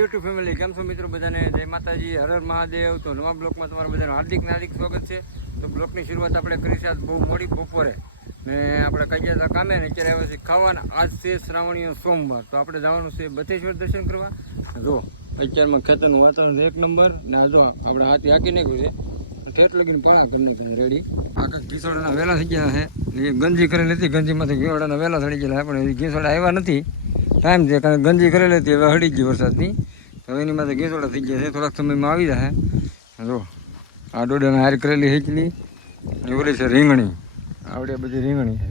YouTube family, કેમ છો મિત્રો? બધાને જય માતાજી, હર હર મહાદેવ. તો નવા બ્લોકમાં તમારું બધાનું હાર્દિક સ્વાગત છે. તો બ્લોકની શરૂઆત આપણે કરી છે બહુ મોડી બપોરે ને આપણે કઈ ગયા હતા કામે ને અત્યારે આવ્યા છીએ ખાવાના. આજ છે શ્રાવણીય સોમવાર, તો આપણે જવાનું છે બથેશ્વર દર્શન કરવા. જો અત્યારમાં ખેતરનું વાતાવરણ એક નંબર ને આ જો આપણે હાથી હાકી નાખ્યું છે, ઠેઠ લગીને પાણા કરી નાખ્યા રેડી. આખા ઘીસોડાના વહેલા થઈ ગયા છે. એ ગંજી કરેલી હતી, ગંજીમાંથી ઘીસોડાના વહેલા થડી ગયેલા પણ એ ઘીસોડા આવ્યા નથી. ટાઈમ છે કારણ ગંજી કરેલી હતી, હવે હળી ગઈ વરસાદની. હવે એની માથે ઘીસોડા થઈ ગયા છે, થોડાક સમયમાં આવી જશે. જો આ ડોડાને હાર કરેલી હેચલી અને ઓલી છે રીંગણી, આવડે બધી રીંગણી છે.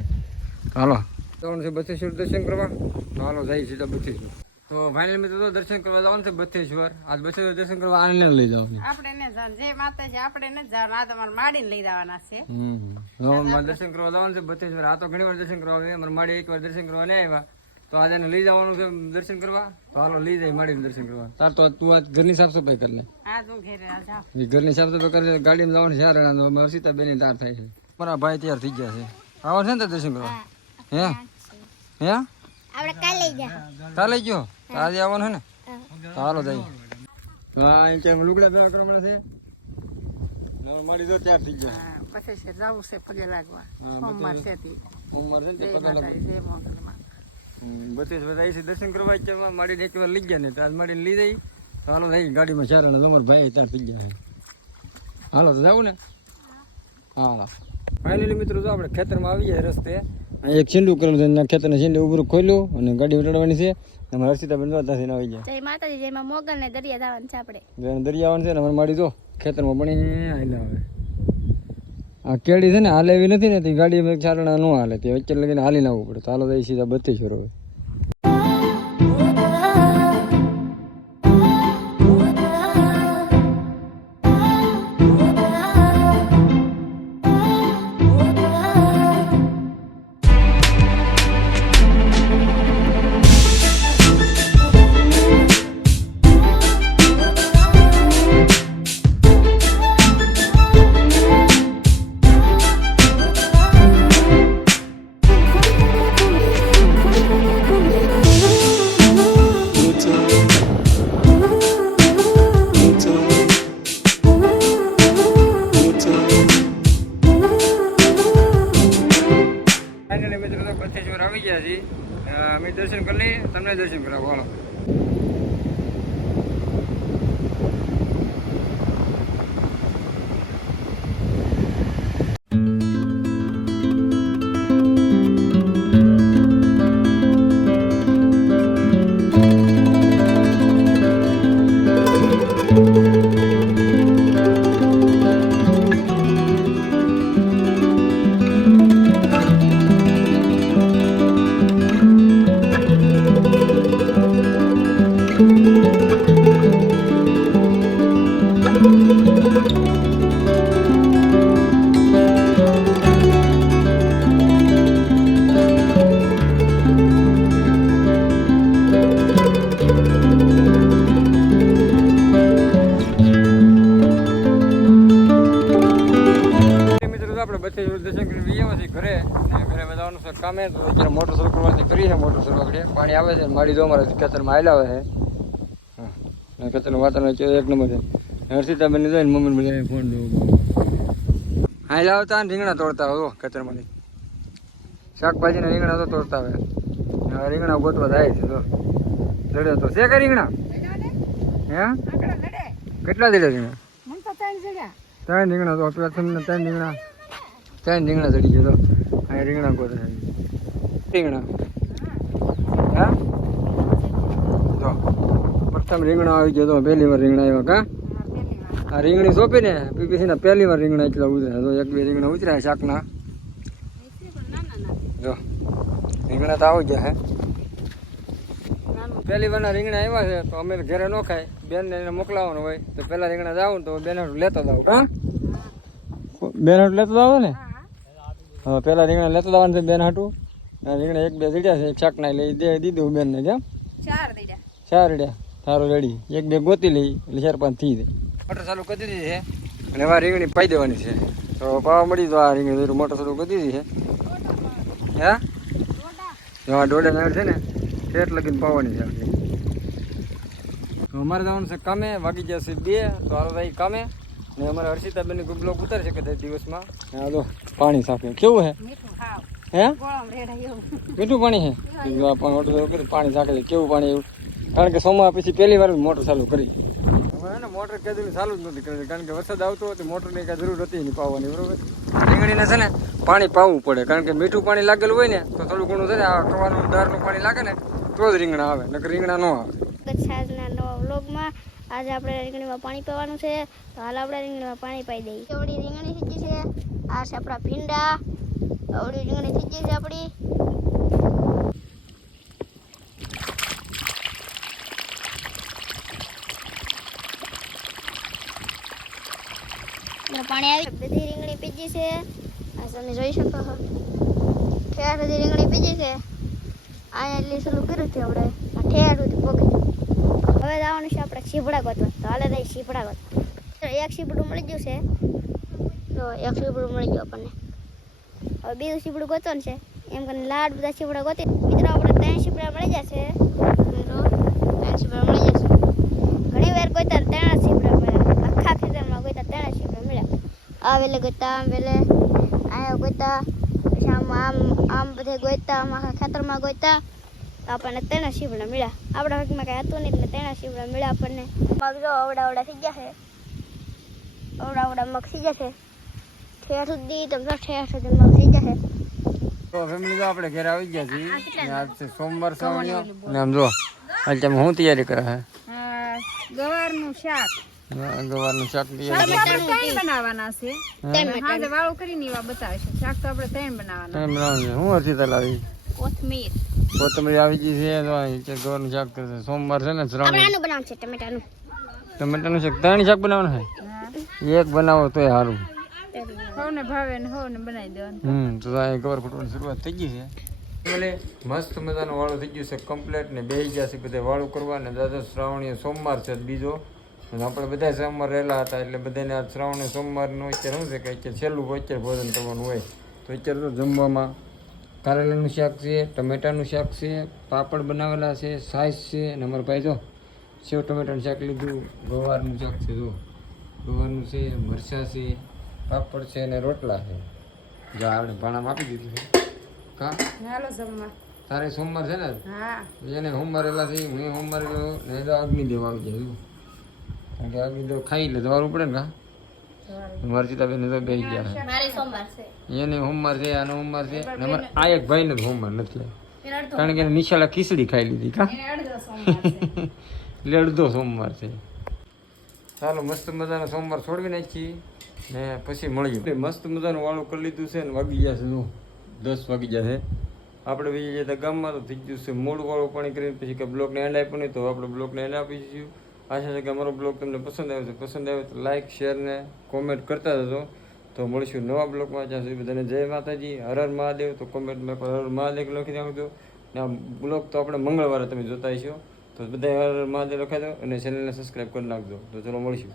તો હાલો જવાનું છે બથેશ્વર દર્શન કરવા. તો હાલો જાય સીધા બથેશ્વર. તો ફાઇનલ મિત્રો તો દર્શન કરવા જવાનું છે બથેશ્વર. આજ બથેશ્વર દર્શન કરવા આને લઈ જવાની, આપણે ને જવાનું જે માતાજી આપણે ને જવાનું, આ તમારે માડીને લઈ જવાના છે. દર્શન કરવા જવાનું છે બથેશ્વર. આ તો ઘણી વાર દર્શન કરવા આવે, અમારે માડી એક વાર દર્શન કરવા નહીં આવ્યા, તો આજે એને લઈ જવાનું છે દર્શન કરવા. તો હાલો લઈ જાય માડીને દર્શન કરવા. તાર તો તું આજ ઘરની સાફ સફાઈ કરી લે. હા તું ઘરે જાવ, ઘરની સાફ સફાઈ કરી, ગાડીમાં જવાનું છે. હર્ષિતા બેન તાર થાય છે. મારા ભાઈ તૈયાર થઈ ગયા છે, આવો છે ને દર્શન કરવા. હે હે આપણે કાલે જા કાલે ગયો, આજે આવવાનું છે ને. તો હાલો જાય. હા કેમ લુગડા પેલા કરવા છે. મારી તો તૈયાર થઈ ગયા. પછી છે જવું છે પગે લાગવા. સોમવાર છે તે સોમવાર છે જય માતાજી, જય મોગલમાં. બધી બધા છે દર્શન કરવા. અત્યારમાં માડીને એક વાર લઈ ગયા ને, તો આજ માડીને લઈ જઈ. તો હાલો થઈ ગાડીમાં ચાર ને તમારા ભાઈ ત્યાં થઈ ગયા છે. હાલો તો જવું ને. હા ફાઇનલી મિત્રો જો આપણે ખેતરમાં આવી જાય રસ્તે. એક છીંડું કરેલું છે, ખેતરના છીંડે ઉભરું ખોલ્યું અને ગાડી ઉડાડવાની છે. અમારે હર્ષિતા બેન ત્યાંથી આવી જાય. જય માતાજી, જય માં મોગલ ને દરિયા જવાનું છે આપણે. દરિયા આવવાનું છે ને અમારે માડી જો ખેતરમાં બની હાલે. હવે આ કેળી છે ને હાલે એવી નથી ને, ગાડી ચારણા ન હાલે, તે વચ્ચે લગીને હાલી ના આવવું પડે. તો હાલો જાય સીધા બથેશ્વર. હવે બથેશ્વર આવી ગયા છીએ. અમે દર્શન કરી લઈએ, તમને દર્શન કરાવો. હાલો દર્શન કરી ઘરે બધાનું છે કામે. તો અત્યારે મોટર શરૂ કરવાથી કરી છે. મોટર શરૂ કરી પાણી આવે છે, માડી દો અમારે ખેતરમાં હાલ આવે છે. હા ખેતરનું વાતાવરણ એક નંબર છે. હર્ષિતા બેન જોઈને મમ્મી બધા ફોન દઉં હાલ આવતા ને રીંગણા તોડતા હોય ખેતરમાંથી. શાકભાજીના રીંગણા તો તોડતા હોય. હવે રીંગણા ગોતવા જાય છે. તો લડે તો છે કે રીંગણા? હે કેટલા દીધા રીંગણા? 3 રીંગણા. તો પેલા તમને 3 રીંગણા ચડી ગયો. આ રીંગણા ગોતે રીંગણા. હા જો પ્રથમ રીંગણા આવી ગયો. તો પહેલી વાર રીંગણા આવ્યા. કા આ રીંગણી સોંપી ને પીપીસી ના પહેલી વાર રીંગણા એટલા ઉતર્યા. તો 1-2 રીંગણા ઉતર્યા શાકના. જો રીંગણા તો આવી ગયા હે. પહેલી વારના રીંગણા આવ્યા છે. તો અમે ઘરે ન ખાય, બેનને એને મોકલાવાનું હોય. તો પહેલા રીંગણા જાવ તો બેન લેતો જાવ. હા બેન હાટું લેતો જાવ ને. હા પેલા રીંગણા લેતો જવાનું છે બેન હાટું. રીંગણા 1-2 દીધા છે, એક શાકના લઈ દીધું બેનને. કેમ 4 રીડ્યા? સારું રેડી. 1-2 ગોતી લઈ એટલે 4-5 થઈ જાય. મોટર ચાલુ કરી દીધી છે અને એમાં રીંગણી પાઈ દેવાની છે. તો પાવા મળી તો આ રીંગણી મોટર ચાલુ કરી દીધી છે. હે હા દોડે નાળ છે ને ઠેઠ લગીને પાવાની છે. તો અમારે જવાનું છે કામે, વાગી જશે 2, તો હાલો ભાઈ કામે. ને અમારે હર્ષિતાબેન બ્લોગ ઉતારી શકે 10 દિવસમાં. હા તો પાણી સાફે કેવું હે? મીઠું ખાવ હે ગોળમ રેડા એવું મીઠું પાણી હે? પણ ઓટો પાણી સાકે કેવું પાણી એવું? કારણ કે સોમવાર પછી પહેલી વાર મોટર ચાલુ કરી. હવે ને મોટર કદી ચાલુ જ નથી કરી, કારણ કે વરસાદ આવતો હતો મોટરની કાંઈ જરૂર હતી નહીં પાવાની, બરોબર. રીંગણીને છે ને પાણી પાવું પડે, કારણ કે મીઠું પાણી લાગેલું હોય ને તો થોડું ઘણું છે ને આ કવાનું દાળનું પાણી લાગે ને તો જ રીંગણા આવે, નકર રીંગણા ન આવે. આજના નવા વ્લોગમાં આજે આપણે રીંગણીમાં પાણી પીવાનું છે, તો હાલ આપણે રીંગણીમાં પાણી પાઈ દઈએ. આવડી રીંગણી સીજી છે, આ છે આપણા ભીંડા, આવડી રીંગણી સીજી છે આપણી. પાણી આવી બધી રીંગણી પીજી છે, આ તમે જોઈ શકો છો. ઠેર બધી રીંગણી પીજી છે. અહીંયા એટલી સલું કર્યું છે આપણે, આ ઠેર સુધી પોગી. હવે જવાનું છે આપણે શીપડા ગોતવા, તો હાલે રહી શીપડા ગોતવા. એક શીપડું મળી ગયું છે, તો એક શીપડું મળી ગયું આપણને. હવે બીજું શીપડું ગોતવાનું છે, એમ કરીને લાડ બધા શીપડા ગોતી. મિત્રો આપણે 3 શીપડા મળી જશે, તો 3 શીપડા મળી જશે. ઘણી વાર ગોતા 3 શીપડા મળ્યા, આખા ખેતરમાં ગોતા 3 શીપડા મળ્યા. આ વેલે ગોતા, આમ વેલે અહીંયા ગોતા, પછી આમ બધે ગોતા, આમ આખા ખેતરમાં ગોતા. આપણને 3 શીપડા મળ્યા. આપણા ભાગમાં કાંઈ હતું નહીં એટલે 3 શીપડા મળ્યા આપણને. મગ જો અવડા થઈ ગયા છે, અવડા મગ થઈ ગયા છે. ઠેર સુધી તમને ઠેર સુધી મગ થઈ ગયા છે. તો ફેમિલી જો આપણે ઘરે આવી ગયા છીએ, ને આજ છે સોમવાર સવાણિયો. ને આમ જો આજે તમે શું તૈયારી કરે છે? ગવારનું શાક ગવારનું શાક ત્રણ બનાવવાના છે. હાજે વાળું કરીને એવા બતાવે છે. શાક તો આપણે 3 બનાવવાના. હું હર્ષિતા લાવી કોથમીર કોથમરી આવી ગઈ છે, તો અહીં ગવારનું શાક કરશે. સોમવાર છે ને શ્રાવણ. આનું બનાવવાનું છે ટમેટાનું. ટમેટાનું શાક 3 શાક બનાવવાનું છે? એક બનાવો તોય સારું. હોને ભાવે ને હોને બનાવી દેવાનું. તો અહીં ગવાર ફૂટવાની શરૂઆત થઈ ગઈ છે. એટલે મસ્ત મજાનું વાળું થઈ ગયું છે કમ્પ્લીટ, ને બેસી ગયા છે બધા વાળું કરવા. ને દાદા શ્રાવણીય સોમવાર છે બીજો, અને આપણે બધા સોમવાર રહેલા હતા એટલે બધાને આ શ્રાવણીય સોમવારનું અત્યારે શું છે કે અત્યારે છેલ્લું અત્યારે ભોજન કરવાનું હોય. તો અત્યારે તો જમવામાં કારેલાનું શાક છે, ટમેટાનું શાક છે, પાપડ બનાવેલા છે, સાઈઝ છે, અને અમારા ભાઈ જો સેવ ટમેટાનું શાક લીધું. ગવારનું શાક છે, જો ગવારનું છે, મરચાં છે, પાપડ છે અને રોટલા છે. જા આપણે ભાણામાં આપી દીધું છે. કા હાલો જમવા. તારે સોમવાર છે ને? હા એને સોમવારેલા છે, હું સોમવારે ને તો અગ્નિ દેવ આવી જાય. કારણ કે અગ્નિ દેવ ખાઈ લે જવાનું પડે ને. કા હર્ષિતાબેન તો બે ગયા છે, મારે સોમવાર છે. એને સોમવાર છે, આનો સોમવાર છે, અને અમારે આ એક ભાઈને સોમવાર નથી, કારણ કે એને નિશાળા ખીચડી ખાઈ લીધી. કા એટલે અડધો સોમવાર છે. ચાલો મસ્ત મજાનો સોમવાર છોડવી નાખી ને પછી મળીએ. મસ્ત મજાનું વાળું કરી લીધું છે ને વાગી ગયા છે 10 વાગી ગયા છે. આપણે બીજી જતા ગામમાં તો થઈ ગયું છે મોડું વાળું પાણી કરીને પછી કે બ્લોગને એન્ડ આપ્યો નહીં, તો આપણે બ્લોગને એન્ડ આપી દઈશું. આશા છે કે અમારો બ્લોગ તમને પસંદ આવ્યો છે. પસંદ આવ્યો તો લાઇક શેર ને કોમેન્ટ કરતા જજો. તો મળીશું નવા બ્લોગમાં. જ્યાં સુધી બધાને જય માતાજી, હર હર મહાદેવ. તો કોમેન્ટમાં હર હર મહાદેવ લખી નાખજો. ને આ બ્લોગ તો આપણે મંગળવારે તમે જોતા હશો, તો બધા હર હર મહાદેવ લખાઈ દો અને ચેનલને સબસ્ક્રાઈબ કરી નાખજો. તો ચલો મળીશું.